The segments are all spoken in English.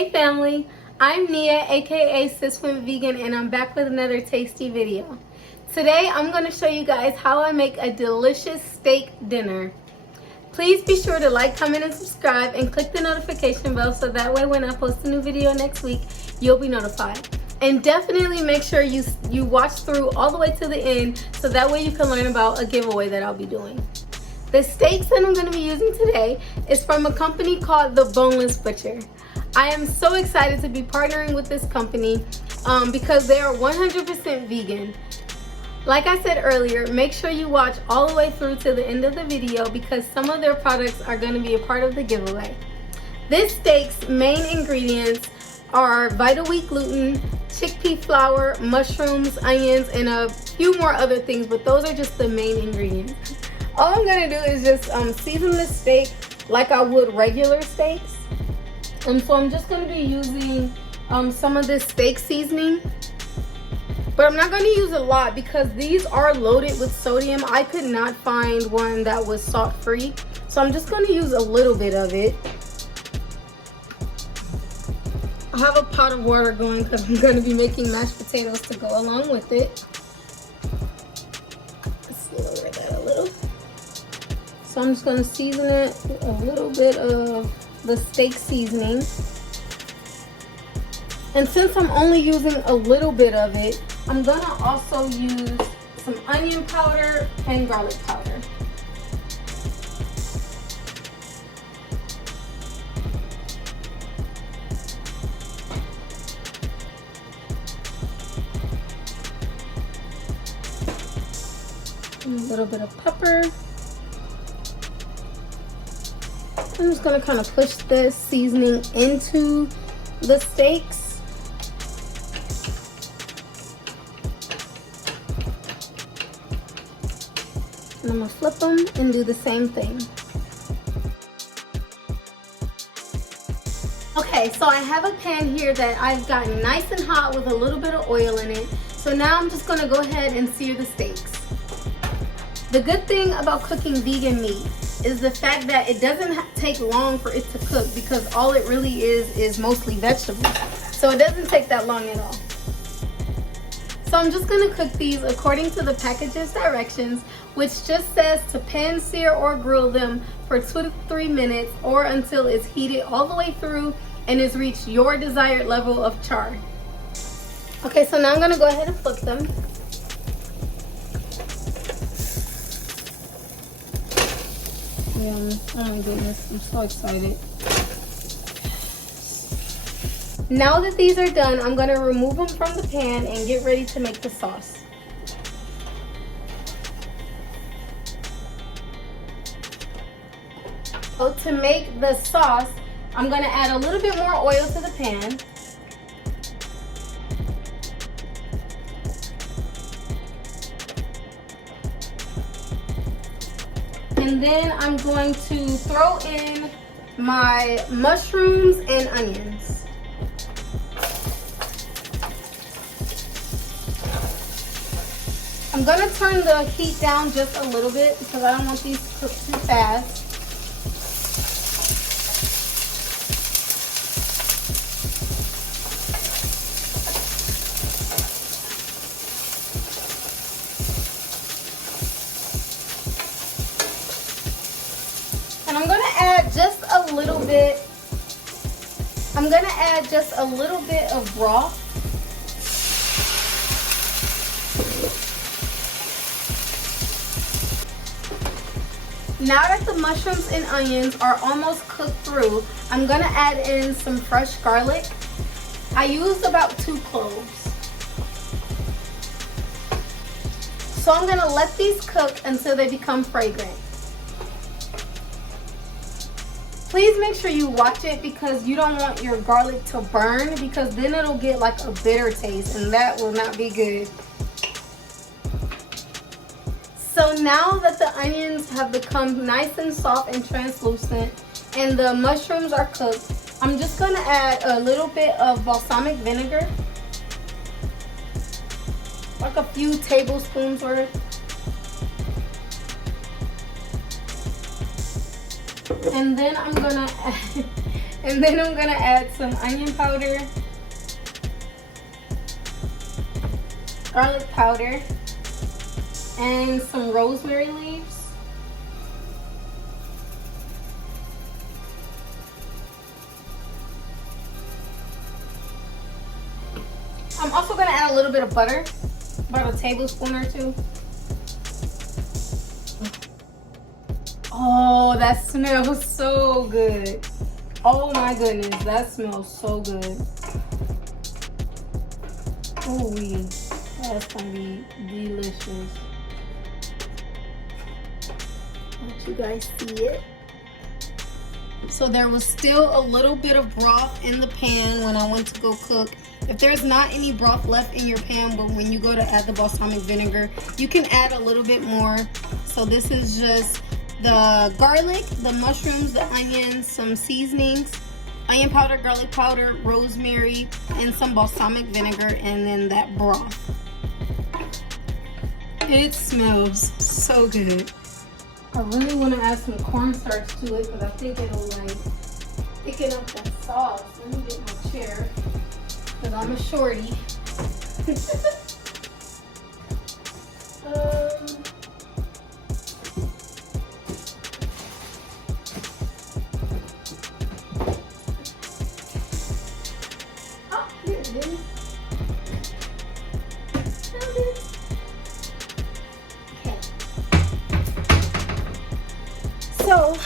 Hey family, I'm Nia aka siswentvegan, and I'm back with another tasty video. Today I'm going to show you guys how I make a delicious steak dinner. Please be sure to like, comment, and subscribe, and click the notification bell so that way when I post a new video next week, you'll be notified. And definitely make sure you watch through all the way to the end so that way you can learn about a giveaway that I'll be doing. The steaks that I'm going to be using today is from a company called The Boneless Butcher. I am so excited to be partnering with this company because they are 100% vegan. Like I said earlier, make sure you watch all the way through to the end of the video because some of their products are going to be a part of the giveaway. This steak's main ingredients are Vital Wheat gluten, chickpea flour, mushrooms, onions, and a few more other things, but those are just the main ingredients. All I'm going to do is just season the steak like I would regular steaks. So I'm just going to be using some of this steak seasoning. But I'm not going to use a lot because these are loaded with sodium. I could not find one that was salt free. So I'm just going to use a little bit of it. I have a pot of water going because I'm going to be making mashed potatoes to go along with it. Let's lower that a little. So I'm just going to season it with a little bit of the steak seasoning. And since I'm only using a little bit of it, I'm going to also use some onion powder and garlic powder. And a little bit of pepper. I'm just going to kind of push this seasoning into the steaks. And I'm going to flip them and do the same thing. Okay, so I have a pan here that I've gotten nice and hot with a little bit of oil in it. So now I'm just going to go ahead and sear the steaks. The good thing about cooking vegan meat is the fact that it doesn't take long for it to cook because all it really is mostly vegetables. So it doesn't take that long at all. So I'm just going to cook these according to the package's directions, which just says to pan, sear, or grill them for 2 to 3 minutes or until it's heated all the way through and has reached your desired level of char. Okay, so now I'm going to go ahead and flip them. Oh my goodness, I'm so excited. Now that these are done, I'm going to remove them from the pan and get ready to make the sauce. So to make the sauce, I'm going to add a little bit more oil to the pan. And then I'm going to throw in my mushrooms and onions. I'm going to turn the heat down just a little bit because I don't want these to cook too fast. And I'm going to add just a little bit. I'm going to add just a little bit of broth. Now that the mushrooms and onions are almost cooked through, I'm going to add in some fresh garlic. I used about 2 cloves. So I'm going to let these cook until they become fragrant. Please make sure you watch it because you don't want your garlic to burn because then it'll get like a bitter taste and that will not be good. So now that the onions have become nice and soft and translucent and the mushrooms are cooked, I'm just going to add a little bit of balsamic vinegar, like a few tablespoons worth. And then I'm gonna And then I'm gonna add some onion powder, garlic powder, and some rosemary leaves. I'm also gonna add a little bit of butter, about a tablespoon or two. Oh, that smells so good. Oh my goodness, that smells so good. Oh, that's gonna be delicious. Let you guys see it. So there was still a little bit of broth in the pan when I went to go cook. If there's not any broth left in your pan, but when you go to add the balsamic vinegar, you can add a little bit more. So this is just the garlic, the mushrooms, the onions, some seasonings, onion powder, garlic powder, rosemary, and some balsamic vinegar, and then that broth. It smells so good. I really want to add some cornstarch to it because I think it'll like thicken up that sauce. Let me get my chair because I'm a shorty. Oh, here it is. So,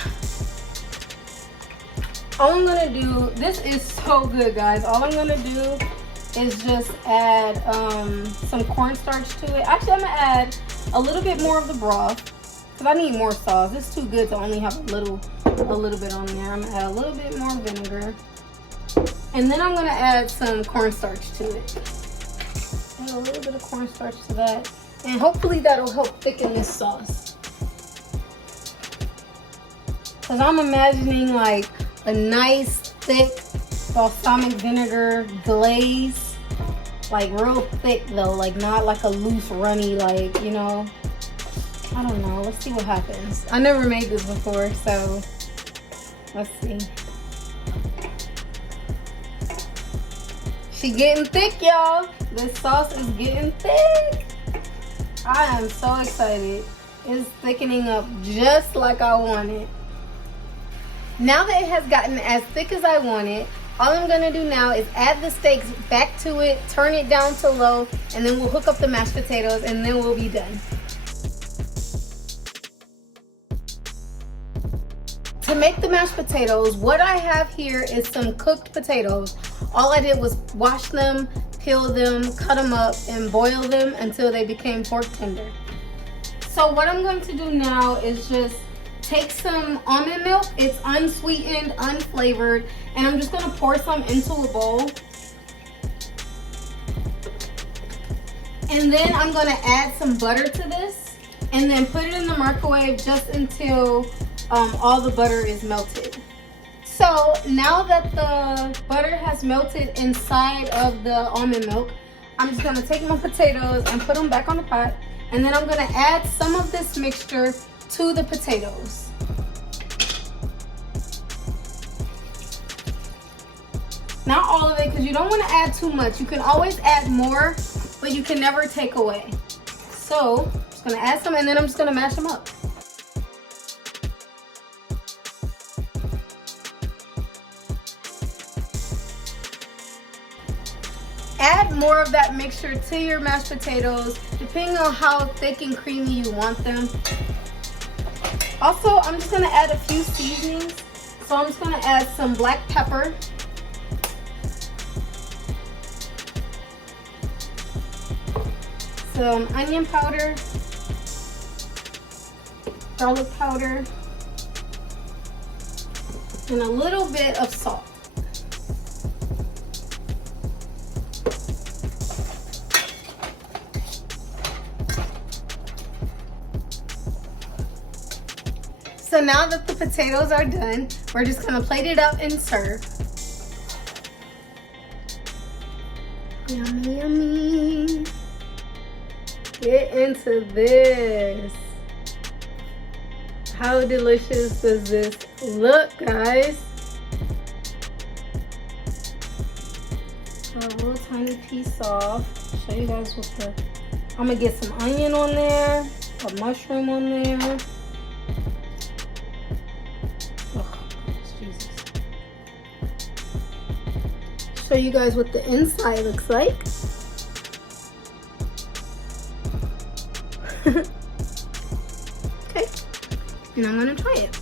all I'm gonna do, this is so good, guys. All I'm gonna do is just add some cornstarch to it. Actually, I'm gonna add a little bit more of the broth because I need more sauce. It's too good to only have a little bit on there. I'm gonna add a little bit more vinegar, and then I'm gonna add some cornstarch to it. Add a little bit of cornstarch to that, and hopefully that'll help thicken this sauce. Because I'm imagining like a nice thick balsamic vinegar glaze, like real thick though, like not like a loose runny, like, you know, I don't know. Let's see what happens. I never made this before, so let's see. She getting thick, y'all. This sauce is getting thick. I am so excited. It's thickening up just like I want it. Now that it has gotten as thick as I want it, all I'm gonna do now is add the steaks back to it, turn it down to low, and then we'll hook up the mashed potatoes, and then we'll be done. To make the mashed potatoes, what I have here is some cooked potatoes. All I did was wash them, peel them, cut them up, and boil them until they became pork tender. So what I'm going to do now is just take some almond milk. It's unsweetened, unflavored, and I'm just gonna pour some into a bowl. And then I'm gonna add some butter to this, and then put it in the microwave just until all the butter is melted. So now that the butter has melted inside of the almond milk, I'm just gonna take my potatoes and put them back on the pot, and then I'm gonna add some of this mixture to the potatoes. Not all of it, because you don't want to add too much. You can always add more, but you can never take away. So I'm just gonna add some, and then I'm just gonna mash them up. Add more of that mixture to your mashed potatoes, depending on how thick and creamy you want them. Also, I'm just gonna add a few seasonings. So I'm just gonna add some black pepper, some onion powder, garlic powder, and a little bit of salt. So now that the potatoes are done, we're just gonna plate it up and serve. Yummy, yummy. Get into this. How delicious does this look, guys? a little tiny piece off. Show you guys what the. I'm gonna get some onion on there, a mushroom on there. Oh, Jesus. Show you guys what the inside looks like. Okay, and I'm gonna try it.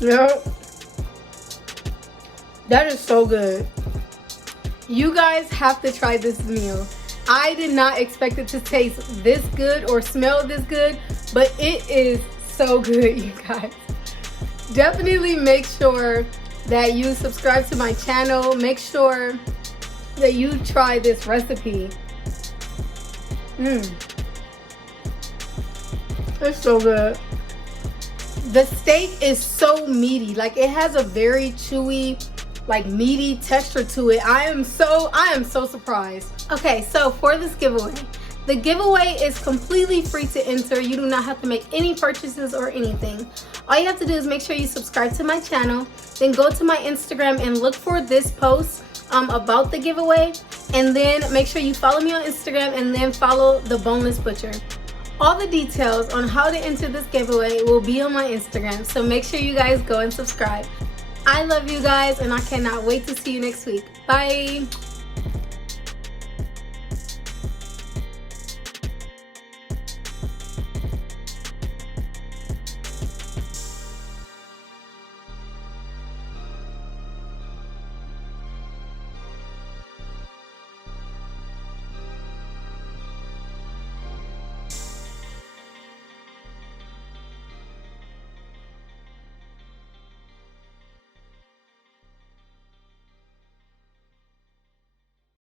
Yep. That is so good. You guys have to try this meal. I did not expect it to taste this good or smell this good, but it is so good, you guys. Definitely make sure that you subscribe to my channel. Make sure that you try this recipe. It's so good. The steak is so meaty. Like, it has a very chewy, like, meaty texture to it. I am so surprised. Okay, so for this giveaway, the giveaway is completely free to enter. You do not have to make any purchases or anything. All you have to do is make sure you subscribe to my channel, then go to my Instagram and look for this post about the giveaway, and then make sure you follow me on Instagram and then follow the Boneless Butcher. All the details on how to enter this giveaway will be on my Instagram, so make sure you guys go and subscribe. I love you guys, and I cannot wait to see you next week. Bye.